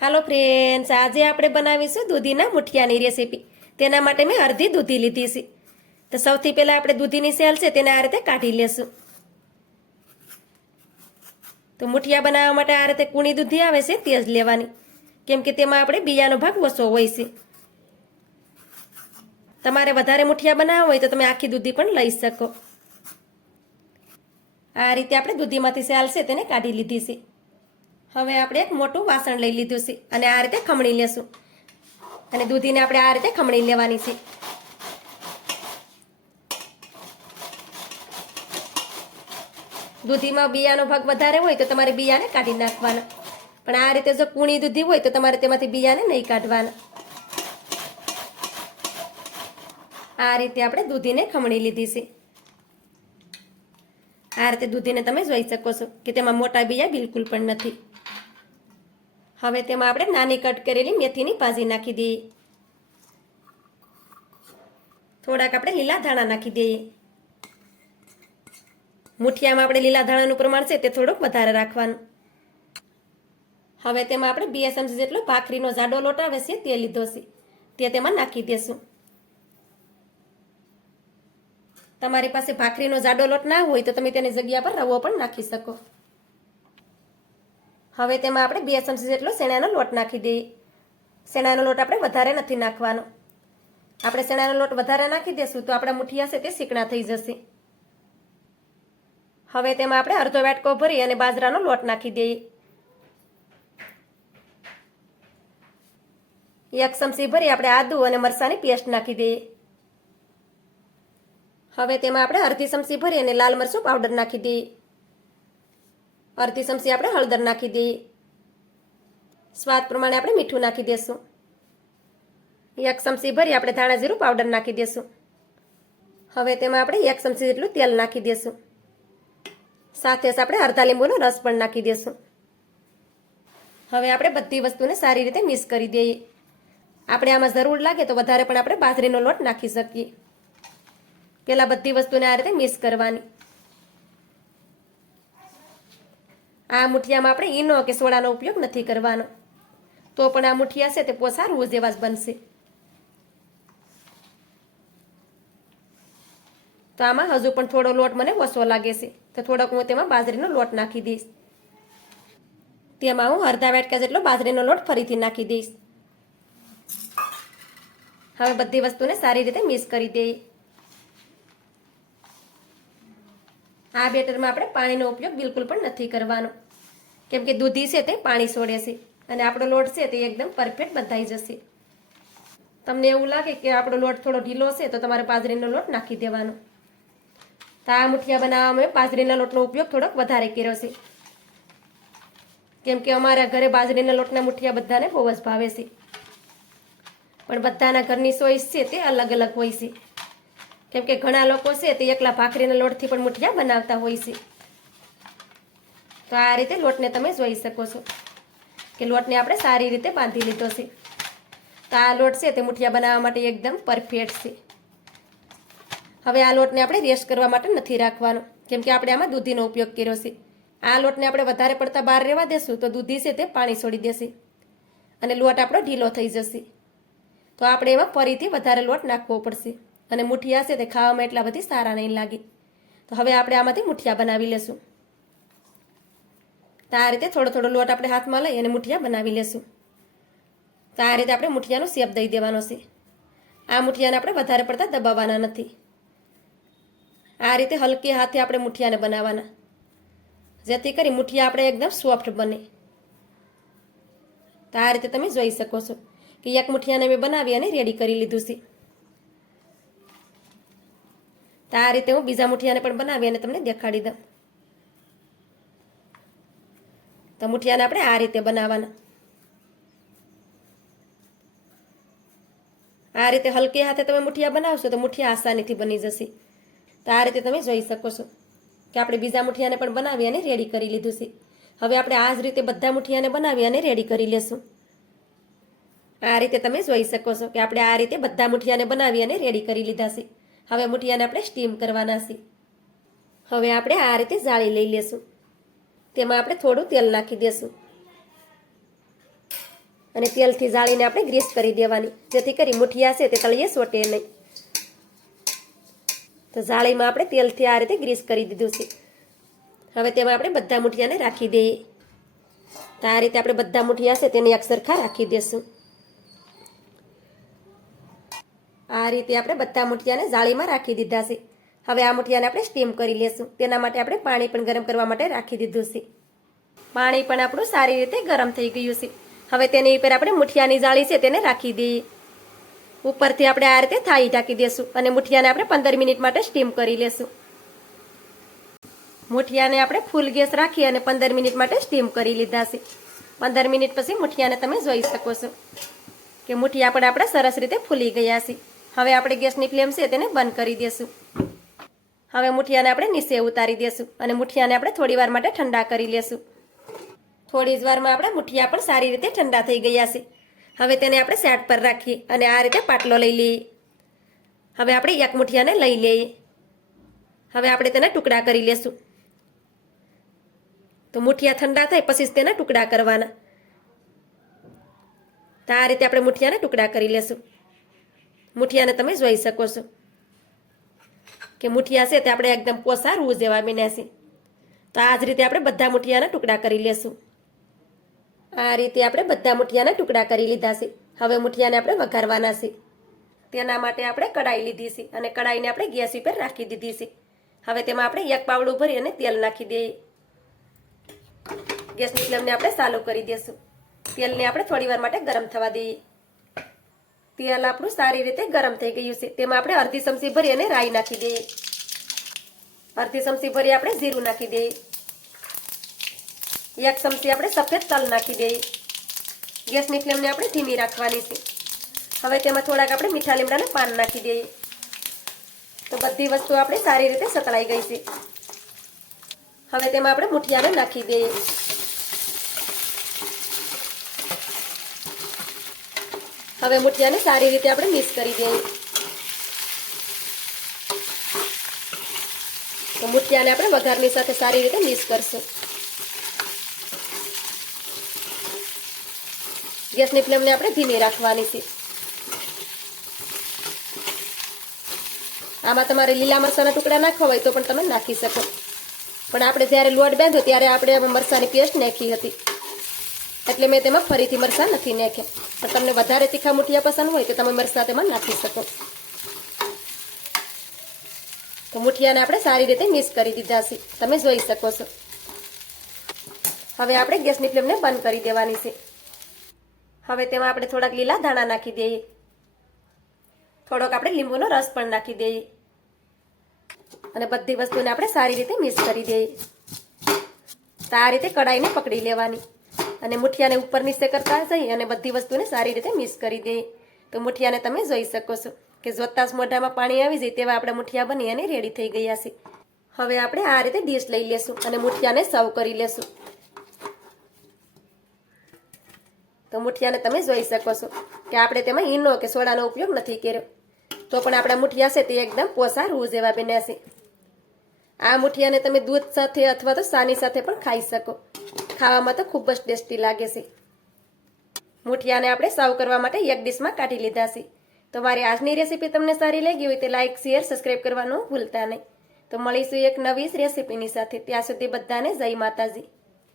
હાલો friends, આજે આપણે બનાવીશું દૂધીના મુઠિયાની રેસીપી. તેના માટે મેં અડધી દૂધી લીધી છે. તો સૌથી પહેલાં આપણે દૂધીની સેલ છે તેને આ રીતે કાઢી લેશું. તો મુઠિયા બનાવવા માટે આ રીતે કૂણી દૂધી આવે છે તે જ લેવાની, કેમ કે તેમાં આપણે બિયાનો ભાગ ઓછો હોય છે. તમારે વધારે મુઠિયા બનાવવા હોય તો તમે આખી દૂધી પણ લઈ શકો. આ રીતે આપણે દૂધીમાંથી સેલ છે તેને કાઢી લીધી છે. હવે આપણે એક મોટું વાસણ લઈ લીધું છે અને આ રીતે ખમણી લેશું. અને દૂધીને આપણે આ રીતે ખમણી લેવાની છે. દૂધીમાં બિયાનો ભાગ વધારે હોય તો તમારે બિયાને કાઢી નાખવાના, પણ આ રીતે જો કૂણી દૂધી હોય તો તમારે તેમાંથી બિયાને નહીં કાઢવાના. આ રીતે આપણે દૂધીને ખમણી લીધી છે. આ રીતે દૂધીને તમે જોઈ શકો છો કે તેમાં મોટા બિયા બિલકુલ પણ નથી. હવે તેમાં આપણે નાની કટ કરેલી મેથીની ભાજી નાખી દઈએ. થોડાક આપણે લીલા ધાણા નાખી દઈએ. મુઠિયામાં આપણે લીલા ધાણાનું પ્રમાણ છે તે થોડુંક વધારે રાખવાનું. હવે તેમાં આપણે 2 ચમચી જેટલો ભાખરીનો જાડો લોટ આવે છે તે લીધો છે, તે તેમાં નાખી દેશું. તમારી પાસે ભાખરીનો જાડો લોટ ના હોય તો તમે તેની જગ્યા પર રવો પણ નાખી શકો. હવે તેમાં આપણે 2 ચમચી જેટલો શેણાનો લોટ નાખી દઈએ. શેણાનો લોટ આપણે વધારે નથી નાખવાનો. આપણે શેણાનો લોટ વધારે નાખી દેશું તો આપણા મુઠિયા છે તે ચીકણા થઈ જશે. હવે તેમાં આપણે અડધો વાટકો ભરી અને બાજરાનો લોટ નાખી દઈએ. 1 ચમચી ભરી આપણે આદુ અને મરચાંની પેસ્ટ નાખી દઈએ. હવે તેમાં આપણે અડધી ચમચી ભરી અને લાલ મરચું પાવડર નાખી દઈએ. અડધી ચમચી આપણે હળદર નાખી દઈએ. સ્વાદ પ્રમાણે આપણે મીઠું નાખી દઈશું. 1 ચમચી ભરી આપણે ધાણા જીરું પાવડર નાખી દઈશું. હવે તેમાં આપણે 1 ચમચી જેટલું તેલ નાખી દઈશું. સાથે જ આપણે અડધા લીંબુનો રસ પણ નાખી દઈશું. હવે આપણે બધી વસ્તુને સારી રીતે મિક્સ કરી દઈએ. આપણે આમાં જરૂર લાગે તો વધારે પણ આપણે બાજરીનો લોટ નાખી શકીએ. પહેલાં બધી વસ્તુને આ રીતે મિક્સ કરવાની. આ મુઠિયામાં આપણે ઈનો કે સોડાનો ઉપયોગ નથી કરવાનો, તો પણ આ મુઠિયા છે તે પોસા રૂ જેવા જ બનશે. તો આમાં હજુ પણ થોડો લોટ મને ઓછો લાગે છે, તો થોડોક હું તેમાં બાજરીનો લોટ નાખી દઈશ. તેમાં હું અડધા વાટકા જેટલો બાજરીનો લોટ ફરીથી નાખી દઈશ. હવે બધી વસ્તુને સારી રીતે મિક્સ કરી દઈએ. આ બેટરમાં આપણે પાણીનો ઉપયોગ બિલકુલ પણ નથી કરવાનો, કેમ કે દૂધી છે તે પાણી છોડે છે અને આપણો લોટ છે તે એકદમ પરફેક્ટ બંધાઈ જશે. તમને એવું લાગે કે આપણો લોટ થોડો ઢીલો છે તો તમારે બાજરીનો લોટ નાખી દેવાનો. તો આ મુઠિયા બનાવવામાં બાજરીના લોટનો ઉપયોગ થોડોક વધારે કર્યો છે, કેમ કે અમારા ઘરે બાજરીના લોટના મુઠિયા બધાને બહુ જ ભાવે છે. પણ બધાના ઘરની ચોઈસ છે તે અલગ અલગ હોય છે, કેમ કે ઘણા લોકો છે તે એકલા ભાખરીના લોટથી પણ મુઠિયા બનાવતા હોય છે. તો આ રીતે લોટને તમે જોઈ શકો છો કે લોટને આપણે સારી રીતે બાંધી લીધો છે. તો આ લોટ છે તે મુઠિયા બનાવવા માટે એકદમ પરફેક્ટ છે. હવે આ લોટને આપણે રેસ્ટ કરવા માટે નથી રાખવાનો, કેમ કે આપણે આમાં દૂધીનો ઉપયોગ કર્યો છે. આ લોટને આપણે વધારે પડતા બહાર રહેવા દેશું તો દૂધી છે તે પાણી છોડી દેશે અને લોટ આપણો ઢીલો થઈ જશે. તો આપણે એમાં ફરીથી વધારે લોટ નાખવો પડશે અને મુઠિયા છે તે ખાવામાં એટલા બધી સારા નહીં લાગે. તો હવે આપણે આમાંથી મુઠિયા બનાવી લેશું. તો આ રીતે થોડો થોડો લોટ આપણે હાથમાં લઈ અને મુઠિયા બનાવી લેશું. તો આ રીતે આપણે મુઠિયાનો શેપ દઈ દેવાનો છે. આ મુઠિયાને આપણે વધારે પડતા દબાવવાના નથી. આ રીતે હલકી હાથે આપણે મુઠિયાને બનાવવાના, જેથી કરી મુઠિયા આપણે એકદમ સોફ્ટ બને. તો આ રીતે તમે જોઈ શકો છો કે એક મુઠિયાને મેં બનાવી અને રેડી કરી લીધું છે. તો આ રીતે હું બીજા મુઠિયાને પણ બનાવી અને તમને દેખાડી દઉં. તો મુઠિયાને આપણે આ રીતે બનાવવાના. આ રીતે હલકી હાથે તમે મુઠિયા બનાવશો તો મુઠિયા આસાનીથી બની જશે. તો આ રીતે તમે જોઈ શકો છો કે આપણે બીજા મુઠિયાને પણ બનાવી અને રેડી કરી લીધું છે. હવે આપણે આ જ રીતે બધા મુઠિયાને બનાવી અને રેડી કરી લેશું. આ રીતે તમે જોઈ શકો છો કે આપણે આ રીતે બધા મુઠિયાને બનાવી અને રેડી કરી લીધા છે. હવે મુઠિયાને આપણે સ્ટીમ કરવાના છે. હવે આપણે આ રીતે જાળી લઈ લેશું. તેમાં આપણે થોડું તેલ નાખી દેશું. અને તેલથી જાળીને આપણે ગ્રીસ કરી દેવાની, જેથી કરી મુઠિયા છે તે તળીએ ચોટે નહીં. તો જાળીમાં આપણે તેલથી આ રીતે ગ્રીસ કરી દીધું છે. હવે તેમાં આપણે બધા મુઠિયાને રાખી દઈએ. તો આ રીતે આપણે બધા મુઠિયા છે તેને એક સરખા રાખી દઈશું. આ રીતે આપણે બધા મુઠિયાને જાળીમાં રાખી દીધા છે. હવે આ મુઠિયાને આપણે સ્ટીમ કરી લેશું. તેના માટે આપણે પાણી પણ ગરમ કરવા માટે રાખી દીધું છે. પાણી પણ આપણું સારી રીતે ગરમ થઈ ગયું છે. હવે તેની ઉપર આપણે મુઠિયાની જાળી છે તેને રાખી દઈએ. ઉપરથી આપણે આ રીતે થાળી ઢાંકી દેશું અને મુઠિયાને આપણે 15 મિનિટ માટે સ્ટીમ કરી લેશું. મુઠિયાને આપણે ફૂલ ગેસ રાખી અને 15 મિનિટ માટે સ્ટીમ કરી લીધા છે. 15 મિનિટ પછી મુઠિયાને તમે જોઈ શકો છો કે મુઠિયા પણ આપણે સરસ રીતે ફૂલી ગયા છે. હવે આપણે ગેસની ફ્લેમ છે તેને બંધ કરી દેશું. હવે મુઠિયાને આપણે નીચે ઉતારી દેશું અને મુઠિયાને આપણે થોડી વાર માટે ઠંડા કરી લેશું. થોડી જ વારમાં આપણા મુઠિયા પણ સારી રીતે ઠંડા થઈ ગયા છે. હવે તેને આપણે સાઈડ પર રાખીએ અને આ રીતે પાટલો લઈ લઈએ. હવે આપણે એક મુઠિયાને લઈ લઈએ. હવે આપણે તેના ટુકડા કરી લેશું. તો મુઠિયા ઠંડા થાય પછી જ તેના ટુકડા કરવાના. તો આ રીતે આપણે મુઠિયાના ટુકડા કરી લેશું. મુઠિયાને તમે જોઈ શકો છો કે મુઠિયા છે તે આપણે એકદમ પોસા રૂ જેવા બન્યા છે. તો આ જ રીતે આપણે બધા મુઠિયાના ટુકડા કરી લેશું. આ રીતે આપણે બધા મુઠિયાના ટુકડા કરી લીધા છે. હવે મુઠિયાને આપણે વઘારવાના છે. તેના માટે આપણે કડાઈ લીધી છે અને કડાઈને આપણે ગેસ ઉપર રાખી દીધી છે. હવે તેમાં આપણે એક પાવડું ભરી અને તેલ નાખી દઈએ. ગેસની ફ્લેમને આપણે ચાલુ કરી દઈશું. તેલને આપણે થોડી વાર માટે ગરમ થવા દઈએ. તેલ આપણું સારી રીતે ગરમ થઈ ગયું છે. તેમાં આપણે અડધી ચમચી ભરી અને રાઈ નાખી દઈએ. અડધી ચમચી ભરી આપણે જીરું નાખી દઈએ. એક ચમચી આપણે સફેદ તલ નાખી દઈએ. ગેસની ફ્લેમને આપણે ધીમી રાખવાની છે. હવે તેમાં થોડાક આપણે મીઠા લીમડાના પાન નાખી દઈએ. તો બધી વસ્તુ આપણે સારી રીતે સતળાઈ ગઈ છે. હવે તેમાં આપણે મુઠિયાને નાખી દઈએ. હવે મુઠિયાને સારી રીતે આપણે મિક્સ કરી દઈએ. તો મુઠિયાને આપણે વઘારની સાથે સારી રીતે મિક્સ કરશું. ગેસની ફ્લેમને આપણે ધીમી રાખવાની છે. આમાં તમારે લીલા મરચાના ટુકડા નાખવા હોય તો પણ તમે નાખી શકો. પણ આપણે જ્યારે લોટ બાંધ્યો ત્યારે આપણે એમાં મરચાની પેસ્ટ નાખી હતી, એટલે મેં તેમાં ફરીથી મરચાં નથી નાખ્યા. પણ તમને વધારે તીખા મુઠિયા પસંદ હોય તો તમે મરચાં તેમાં નાખી શકો. તો મુઠિયાને આપણે સારી રીતે મિક્સ કરી દીધા છે, તમે જોઈ શકો છો. હવે આપણે ગેસની ફ્લેમને બંધ કરી દેવાની છે. હવે તેમાં આપણે થોડાક લીલા ધાણા નાખી દઈએ. થોડોક આપણે લીંબુનો રસ પણ નાખી દઈએ અને બધી વસ્તુને આપણે સારી રીતે મિક્સ કરી દઈએ. તો આ રીતે કડાઈને પકડી લેવાની અને મુઠિયાને ઉપર નીચે કરતા જઈ અને બધી વસ્તુને સારી રીતે મિક્સ કરી દઈએ. તો મુઠિયાને તમે જોઈ શકો છો કે જોતા જ મોઢામાં પાણી આવી જાય તેવા આપણા મુઠિયા બની અને રેડી થઈ ગયા છે. હવે આપણે આ રીતે ડીશ લઈ લેશું અને મુઠિયાને સર્વ કરી લેશું. તો મુઠિયાને તમે જોઈ શકો છો કે આપણે તેમાં ઈનો કે સોડાનો ઉપયોગ નથી કર્યો, તો પણ આપણા મુઠિયા છે તે એકદમ પોસા રૂ જેવા બન્યા છે. આ મુઠિયાને તમે દૂધ સાથે અથવા તો સાની સાથે પણ ખાઈ શકો. ખાવામાં તો ખૂબ જ ટેસ્ટી લાગે છે. મુઠિયાને આપણે સર્વ કરવા માટે એક ડીશમાં કાઢી લીધા છે. તો મારી આજની રેસીપી તમને સારી લાગી હોય તો લાઈક, શેર, સબસ્ક્રાઈબ કરવાનું ભૂલતા નહીં. તો મળીશું એક નવી રેસીપીની સાથે. ત્યાં સુધી બધાને જય માતાજી.